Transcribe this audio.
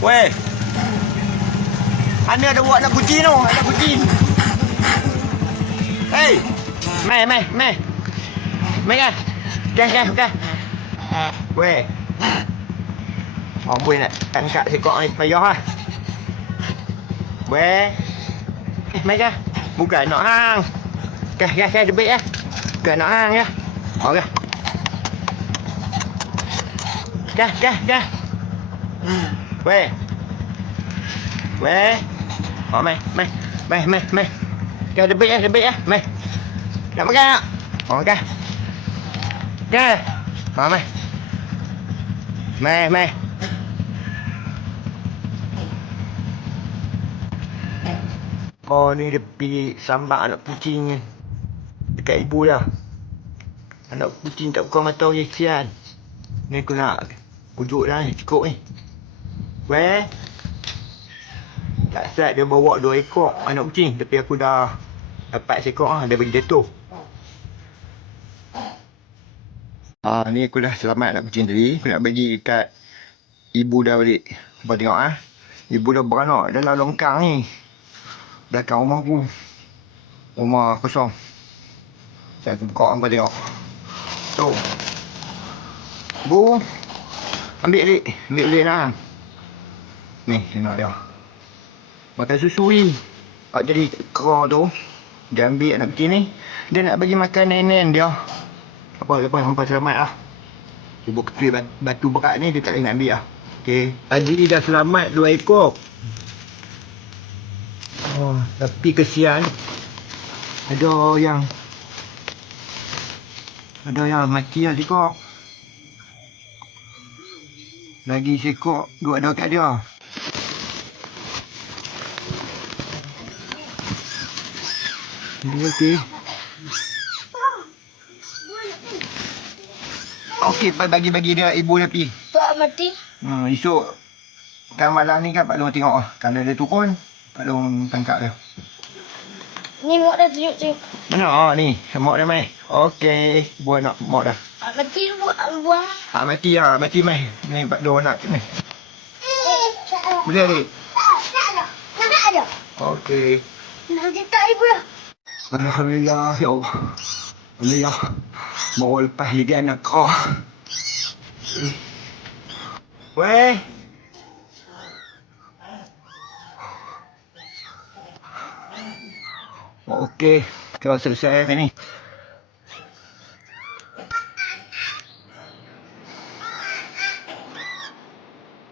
Weh, Ana ada buat anak kucing tu, anak kucing. Hei, mai. Mai kan? Kan. Weh. Amboi nak angkat sekok ni payah ah. Weh. Mai kan? Bukan nak hang. Kan debit ah. Bukan nak hang ya. Okey. Kan. Weh. Mai. Kan debit ah. Mai. Nak makan tak? Okey. Kan? Mai. Mai. Oh ni dia pergi sambak anak kucing ni dekat ibu dah. Anak kucing tak buka mata je, kesian. Ni aku nak pujuk dah ni, cukup ni. Weh. Tak sad dia bawa 2 ekor anak kucing, tapi aku dah dapat seekor ah, dia bagi jatuh. Ni aku dah selamat anak kucing tadi. Aku nak bagi kat ibu dah balik. Kau tengok ah. Ibu dah beranak dalam longkang ni. Belakang rumah aku. Rumah kosong. Saya buka kau tengok. Tu. Bu. Ambil balik lah. Ni, tengok dia. Makan susu ni. Jadi kera tu. Dia ambil anak kucing ni. Dia nak bagi makan nenen dia. Apa, hampa selamat lah. Cuba ketui batu berat ni, dia tak boleh nak ambil lah. Okey. Tadi dah selamat 2 ekor. Oh, tapi kesian. Ada yang mati lah sekor. Lagi sekor duduk ada kat dia. Okey. Okey, bagi dia ibu dia pergi. Tak mati. Esok kan malam ni kan Pak Long tengok lah. Kalau dia turun, Pak Long tangkap dia. Ni mak dah tunjuk. Mana? Ni. Mak dah mai. Okey. Buat nak mak dah. Mati buang. Mati lah. Mati mai. Ni Pak Long nak ni. Boleh adik? Tak ada. Okey. Nanti tak ibu dah. Alhamdulillah. Ya Allah. Alhamdulillah. Baru lepas lagi anak kau. Weh. Okey. Kau selesai ni.